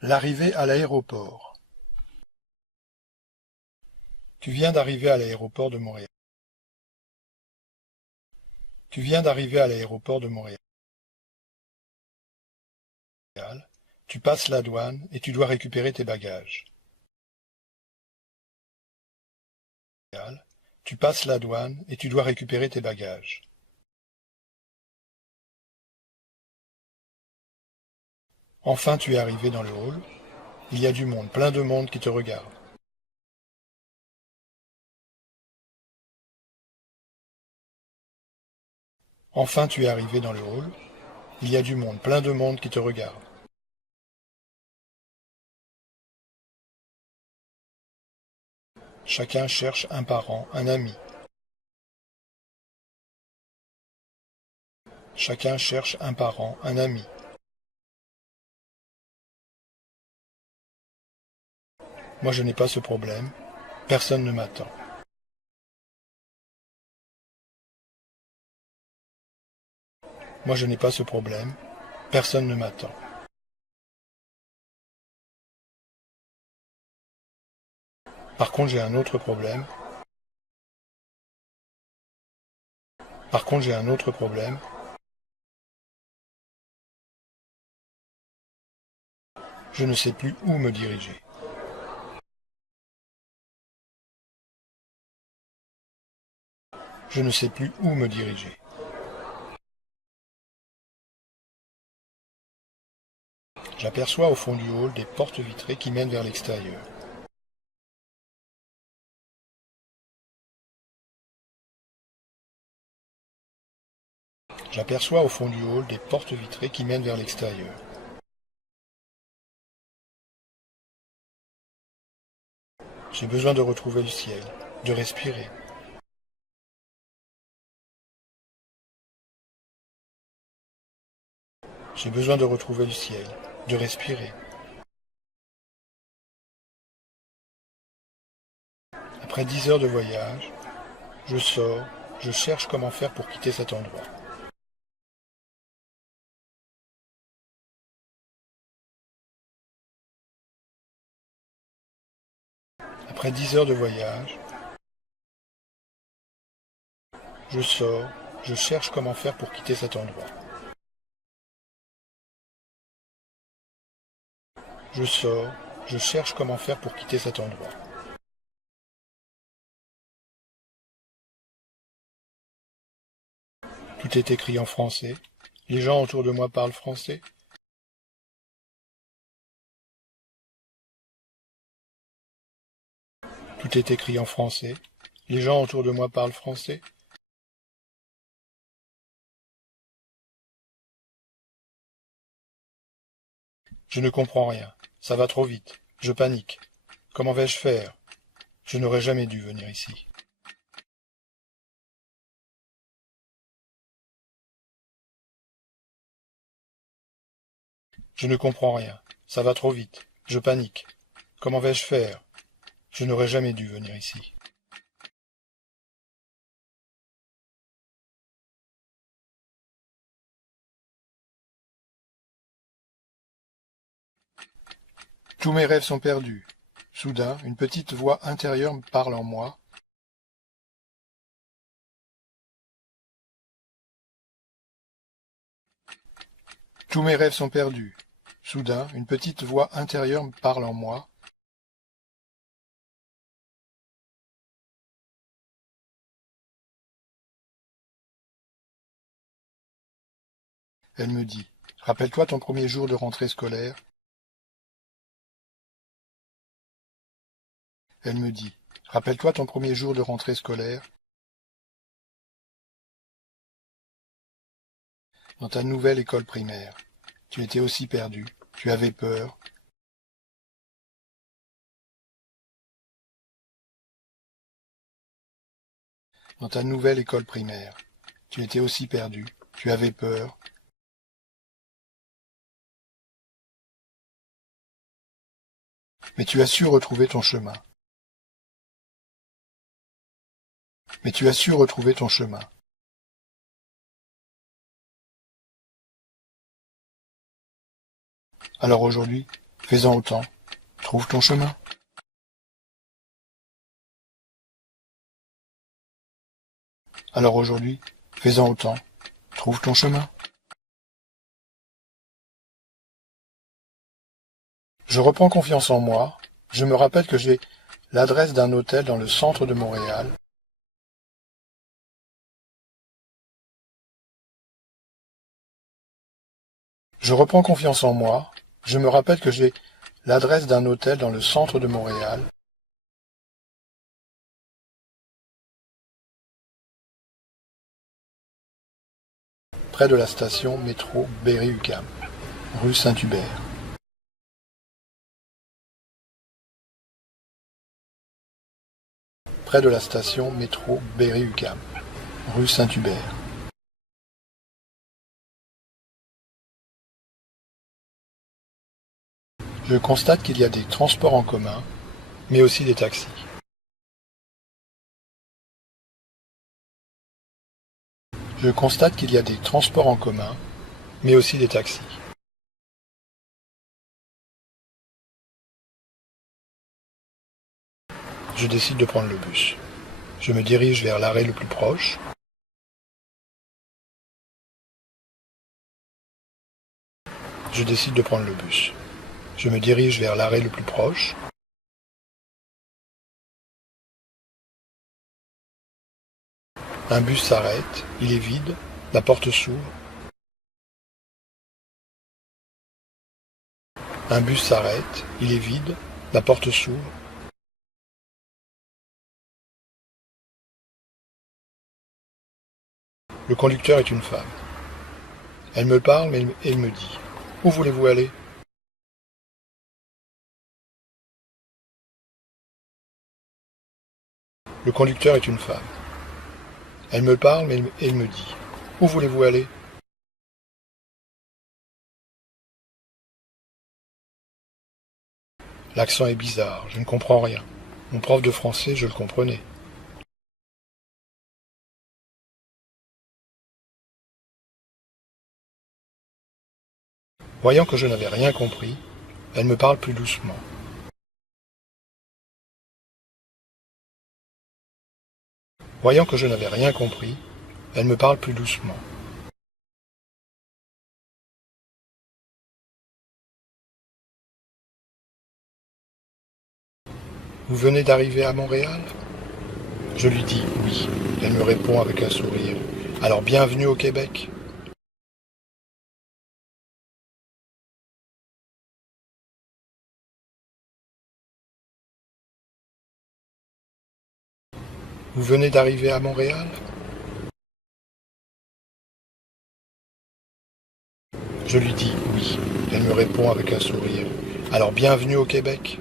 L'arrivée à l'aéroport. Tu viens d'arriver à l'aéroport de Montréal. Tu viens d'arriver à l'aéroport de Montréal. Tu passes la douane et tu dois récupérer tes bagages. Tu passes la douane et tu dois récupérer tes bagages. Enfin tu es arrivé dans le hall. Il y a du monde, plein de monde qui te regarde. Enfin tu es arrivé dans le hall. Il y a du monde, plein de monde qui te regarde. Chacun cherche un parent, un ami. Chacun cherche un parent, un ami. Moi je n'ai pas ce problème. Personne ne m'attend. Moi je n'ai pas ce problème. Personne ne m'attend. Par contre j'ai un autre problème. Par contre j'ai un autre problème. Je ne sais plus où me diriger. Je ne sais plus où me diriger. J'aperçois au fond du hall des portes vitrées qui mènent vers l'extérieur. J'aperçois au fond du hall des portes vitrées qui mènent vers l'extérieur. J'ai besoin de retrouver le ciel, de respirer. J'ai besoin de retrouver le ciel, de respirer. Après 10 heures de voyage, je sors, je cherche comment faire pour quitter cet endroit. Après 10 heures de voyage, je sors, je cherche comment faire pour quitter cet endroit. Je sors, je cherche comment faire pour quitter cet endroit. Tout est écrit en français. Les gens autour de moi parlent français. Tout est écrit en français. Les gens autour de moi parlent français. Je ne comprends rien. Ça va trop vite. Je panique. Comment vais-je faire? Je n'aurais jamais dû venir ici. Je ne comprends rien. Ça va trop vite. Je panique. Comment vais-je faire? Je n'aurais jamais dû venir ici. Tous mes rêves sont perdus. Soudain, une petite voix intérieure parle en moi. Tous mes rêves sont perdus. Soudain, une petite voix intérieure parle en moi. Elle me dit, rappelle-toi ton premier jour de rentrée scolaire. Elle me dit, rappelle-toi ton premier jour de rentrée scolaire. Dans ta nouvelle école primaire. Tu étais aussi perdu. Tu avais peur. Dans ta nouvelle école primaire. Tu étais aussi perdu. Tu avais peur. Mais tu as su retrouver ton chemin. Mais tu as su retrouver ton chemin. Alors aujourd'hui, fais-en autant. Trouve ton chemin. Alors aujourd'hui, fais-en autant. Trouve ton chemin. Je reprends confiance en moi. Je me rappelle que j'ai l'adresse d'un hôtel dans le centre de Montréal. Je reprends confiance en moi. Je me rappelle que j'ai l'adresse d'un hôtel dans le centre de Montréal. Près de la station métro Berry-UQAM, rue Saint-Hubert. Près de la station métro Berry-UQAM, rue Saint-Hubert. Je constate qu'il y a des transports en commun, mais aussi des taxis. Je constate qu'il y a des transports en commun, mais aussi des taxis. Je décide de prendre le bus. Je me dirige vers l'arrêt le plus proche. Je décide de prendre le bus. Je me dirige vers l'arrêt le plus proche. Un bus s'arrête, il est vide, la porte s'ouvre. Un bus s'arrête, il est vide, la porte s'ouvre. Le conducteur est une femme. Elle me parle et elle me dit « Où voulez-vous aller ?» Le conducteur est une femme. Elle me parle et elle me dit « Où voulez-vous aller ?» L'accent est bizarre, je ne comprends rien. Mon prof de français, je le comprenais. Voyant que je n'avais rien compris, elle me parle plus doucement. Voyant que je n'avais rien compris, elle me parle plus doucement. Vous venez d'arriver à Montréal ? Je lui dis oui. Elle me répond avec un sourire. Alors bienvenue au Québec. Vous venez d'arriver à Montréal ? Je lui dis oui. Elle me répond avec un sourire. Alors bienvenue au Québec.